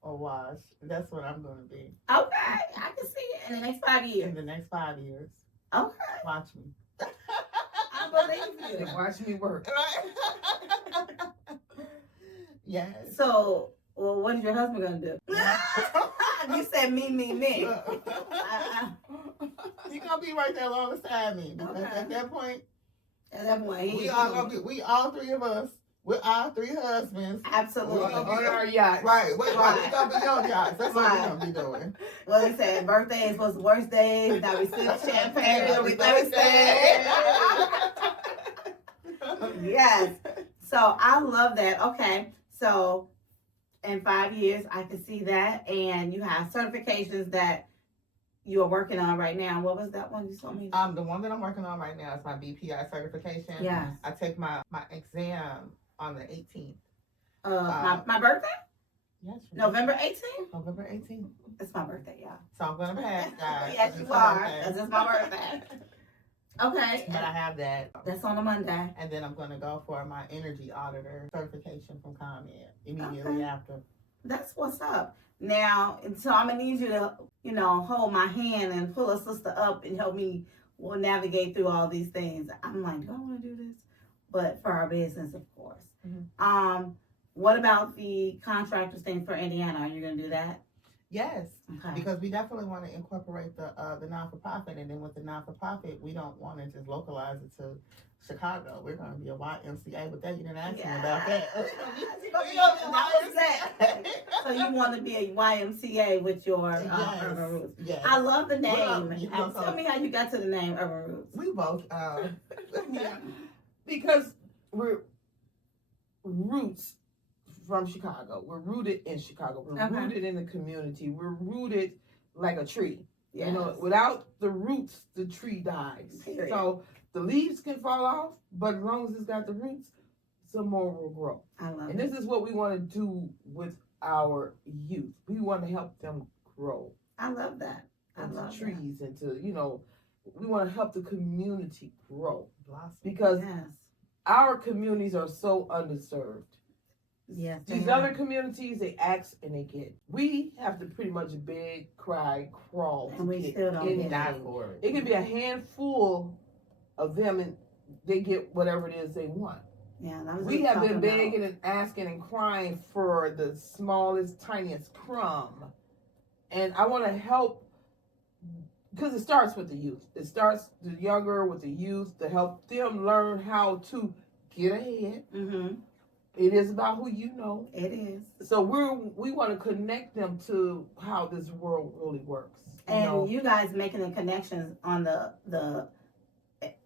or Wash. That's what I'm going to be. Okay, I can see it in the next 5 years. In the next 5 years. Okay. Watch me. I believe you. Watch me work. Yes. So, well, what is your husband going to do? You said me. You're going to be right there alongside me. Because at that point, we all 3 of us, with our 3 husbands. Absolutely. On our yacht. Right. We're going to be on yachts. That's what we're going to be doing. Well, they said birthdays was the worst days. Now we sip champagne every Thursday. Yes. So I love that. Okay. So in 5 years, I can see that. And you have certifications that you are working on right now. What was that one you told me? The one that I'm working on right now is my BPI certification. Yes. I take my exam on the 18th. My birthday? Yes. November 18th? November 18th. It's my birthday, y'all. So I'm going to pass, guys. Yes, you are. This is my birthday. Okay. But I have that. That's on a Monday. And then I'm going to go for my energy auditor certification from ComEd immediately after. That's what's up. Now, so I'm going to need you to, hold my hand and pull a sister up and help me navigate through all these things. I'm like, do I want to do this? But for our business, of course. Mm-hmm. What about the contractors thing for Indiana? Are you going to do that? Yes, okay. Because we definitely want to incorporate the non-for-profit, and then with the non-for-profit, we don't want to just localize it to Chicago. We're going to be a YMCA with that. You didn't ask me about that. So you want to be a YMCA with your Urban Roots? Yes. I love the name. Tell me how you got to the name Urban Roots. We both, because we're roots from Chicago. We're rooted in Chicago. We're rooted in the community. We're rooted like a tree. Yes. Without the roots, the tree dies. Period. So the leaves can fall off, but as long as it's got the roots, some more will grow. I love and this is what we want to do with our youth. We want to help them grow. I love that. I love trees that. Into, we want to help the community grow. Blossom. Because our communities are so underserved. Yes. These other communities, they ask and they get. We have to pretty much beg, cry, crawl. And we still don't get that for it. It could be a handful of them and they get whatever it is they want. Yeah, we have been begging and asking and crying for the smallest, tiniest crumb. And I want to help, because it starts with the youth. It starts the younger with the youth to help them learn how to get ahead. Mm-hmm. It is about who you know. It is. So we want to connect them to how this world really works. And you guys making the connections on the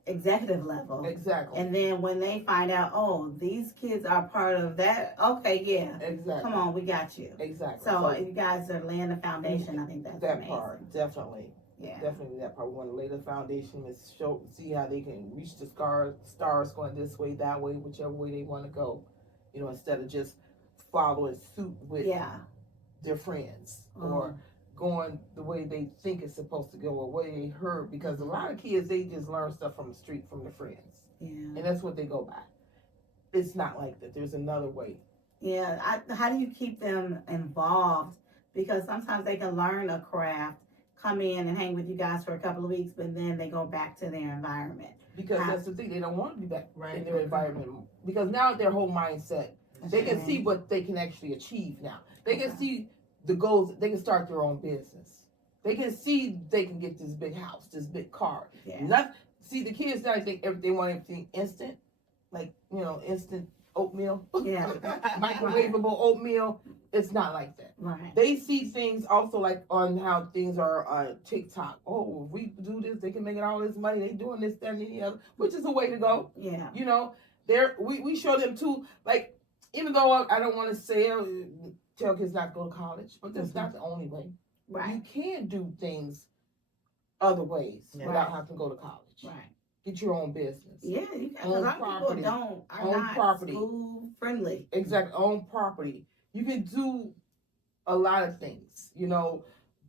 executive level. Exactly. And then when they find out, oh, these kids are part of that, okay, yeah. Exactly. Come on, we got you. Exactly. So you guys are laying the foundation. I think that's that amazing. Part, definitely. Yeah. Definitely that part. We want to lay the foundation and see how they can reach the stars going this way, that way, whichever way they want to go. Instead of just following suit with their friends or going the way they think it's supposed to go or way they heard. Because a lot of kids, they just learn stuff from the street, from their friends. Yeah. And that's what they go by. It's not like that. There's another way. Yeah. How do you keep them involved? Because sometimes they can learn a craft, come in and hang with you guys for a couple of weeks, but then they go back to their environment. Because that's the thing, they don't want to be back in their environment. Because now their whole mindset, they can see what they can actually achieve now. They can see the goals, they can start their own business. They can see they can get this big house, this big car. Yeah. See, the kids now think they want everything instant, like, instant oatmeal. Yeah. Microwavable oatmeal. It's not like that. Right. They see things also like on how things are on TikTok. Oh, if we do this, they can make all this money. They doing this, that, and the other, which is a way to go. Yeah. We show them too. Like even though I don't want to say tell kids not to go to college, but that's not the only way. Right. You can do things other ways without having to go to college. Right. Get your own business. Yeah, you can. A lot of people are not property. School friendly. Exactly, own property. You can do a lot of things,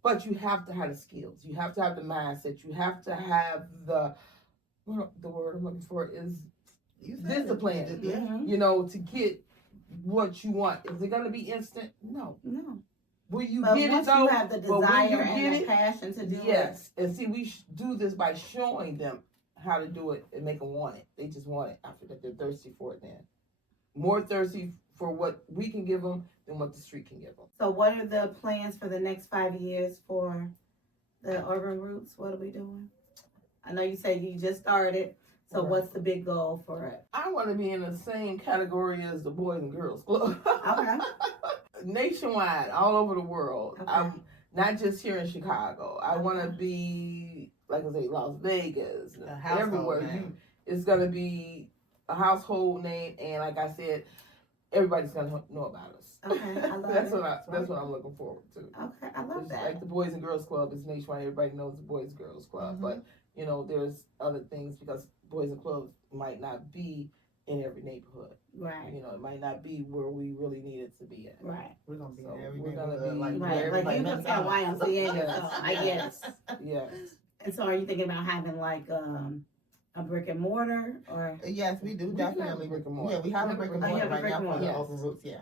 but you have to have the skills. You have to have the mindset. You have to have the word I'm looking for is discipline. To get what you want. Is it going to be instant? No. Will you get it though? You have the desire and the passion to do it. Yes, and see, we do this by showing them how to do it and make them want it. They just want it after that. They're thirsty for it then. More thirsty for what we can give them than what the street can give them. So what are the plans for the next 5 years for the Urban Roots? What are we doing? I know you said you just started. So what's the big goal for it? I want to be in the same category as the Boys and Girls Club. Okay. Nationwide, all over the world. Okay. I'm not just here in Chicago. I want to be, like I say, Las Vegas, everywhere. It's going to be a household name, and like I said, everybody's going to know about us. Okay, I love that's what I'm looking forward to. Okay, I love that. Like the Boys and Girls Club is nationwide. Everybody knows the Boys and Girls Club, but there's other things because Boys and Clubs might not be in every neighborhood. Right. It might not be where we really need it to be at. Right. We're gonna be in every neighborhood. Like you can tell YMCA. So I guess. Yes. And so, are you thinking about having like a brick and mortar or? Yes, we do definitely brick and mortar. Yeah, we have a brick and mortar right now for the Open Roots. Yeah.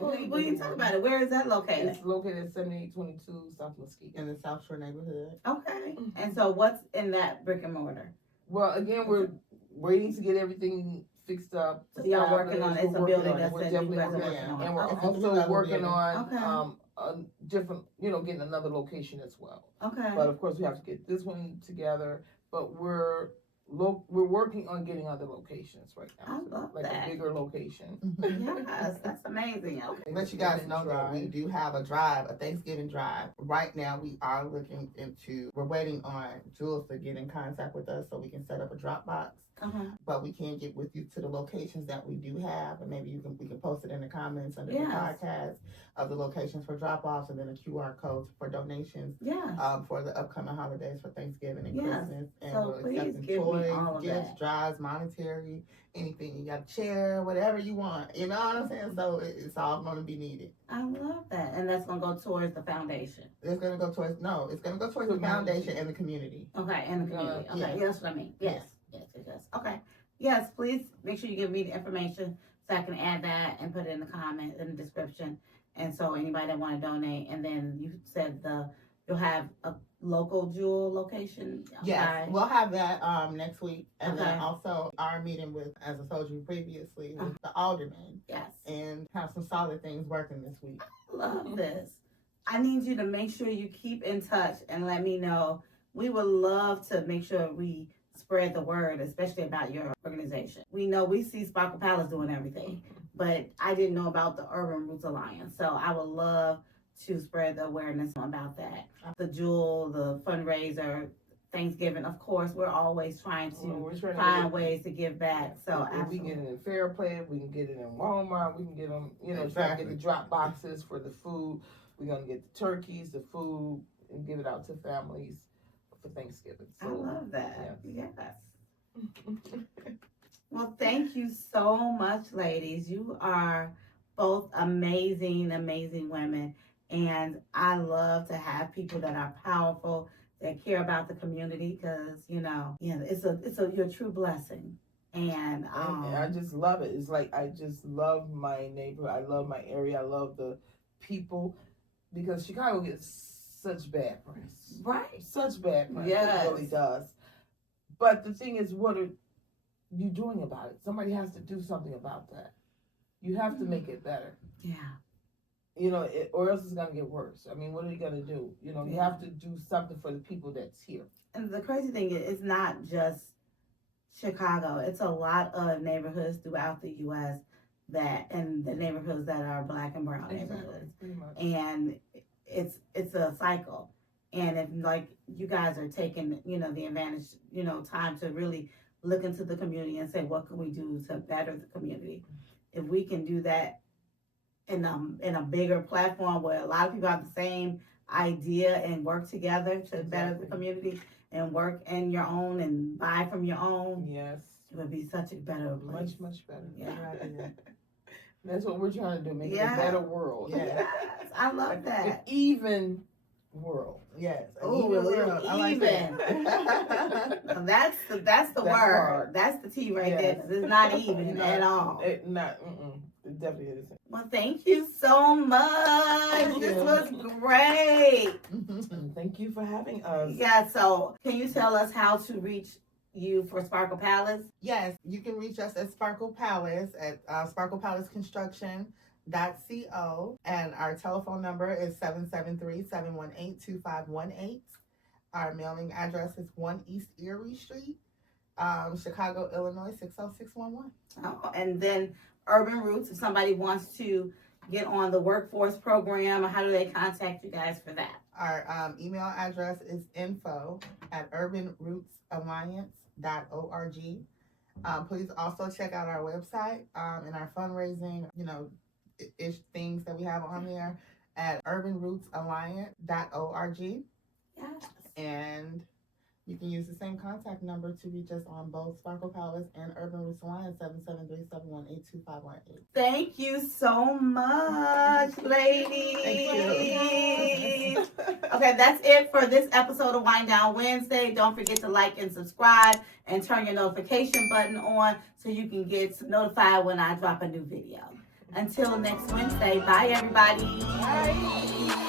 Okay. Well, you talk about it. Where is that located? It's located at 7822 South Mesquite in the South Shore neighborhood. Okay. And so, what's in that brick and mortar? Well, again, we're waiting to get everything fixed up. So y'all working on it. It's a building that's we're definitely working on it. And we're also working on a different, getting another location as well. Okay. But of course, we have to get this one together. But we're working on getting other locations right now. I love like that. A bigger location. Yes, that's amazing. Okay. Let you guys know that we do have a Thanksgiving drive. Right now, we're waiting on Jules to get in contact with us so we can set up a drop box. But we can't get with you to the locations that we do have, and maybe we can post it in the comments under the podcast of the locations for drop-offs, and then a QR code for donations. For the upcoming holidays for Thanksgiving and Christmas, and so we're accepting toys, gifts, drives, monetary, anything. You got a chair, whatever you want. You know what I'm saying? So it's all going to be needed. I love that, and that's going to go towards the foundation. It's going to go towards the foundation and the community. Okay, and the community. Okay, yeah, that's what I mean. Yes. Okay. Yes, please make sure you give me the information so I can add that and put it in the comment in the description. And so anybody that want to donate, and then you said you'll have a local jewel location. Yes, we'll have that next week, and then also our meeting with, as I told you previously, with the alderman. Yes, and have some solid things working this week. I love this. I need you to make sure you keep in touch and let me know. We would love to make sure we spread the word, especially about your organization. We see Sparkle Palace doing everything, but I didn't know about the Urban Roots Alliance. So I would love to spread the awareness about that. The jewel, the fundraiser, Thanksgiving, of course, we're always trying to find ways to give back. So if we get it in Fair Play, we can get it in Walmart, we can get them, try to get the drop boxes for the food. We're going to get the turkeys, the food, and give it out to families for Thanksgiving. So, I love that. Yes. Well, thank you so much, ladies. You are both amazing, amazing women. And I love to have people that are powerful, that care about the community, because, you're a true blessing. And I just love it. It's like, I just love my neighborhood. I love my area. I love the people, because Chicago gets such bad press. Right. Such bad press. Yes. It really does. But the thing is, what are you doing about it? Somebody has to do something about that. You have to make it better. Yeah. Or else it's going to get worse. I mean, what are you going to do? You have to do something for the people that's here. And the crazy thing is, it's not just Chicago. It's a lot of neighborhoods throughout the U.S. and the neighborhoods that are Black and brown neighborhoods. Pretty much. And it's a cycle. And if you guys are taking, the advantage, time to really look into the community and say, what can we do to better the community? if we can do that in a bigger platform where a lot of people have the same idea and work together to better the community and work in your own and buy from your own. Yes. It would be such a better place. Much better. Yeah. That's what we're trying to do, make it Yeah. a better world. Yes, I love An that. even world. Yes. Oh, even world. I like even. that. Now, that's the That word. part. That's the T right there. Yes. 'Cause it's not even No, at all. It definitely isn't. Well, thank you so much. Thank This you. was great. Thank you for having us. Yeah, so can you tell us how to reach you for Sparkle Palace? Yes, you can reach us at Sparkle Palace at sparklepalaceconstruction.co, and our telephone number is 773-718-2518. Our mailing address is 1 East Erie Street, Chicago, Illinois 60611. And then Urban Roots, if somebody wants to get on the workforce program, how do they contact you guys for that? Our email address is info@urbanrootsalliance.org. Please also check out our website and our fundraising, ish things that we have on there at urbanrootsalliance.org. Yes. And you can use the same contact number to reach us on both Sparkle Palace and Urban Roots Alliance, 773-718-2518. Thank you so much, ladies. Thank you. Okay, that's it for this episode of Wind Down Wednesday. Don't forget to like and subscribe and turn your notification button on so you can get notified when I drop a new video. Until next Wednesday, bye everybody. Bye.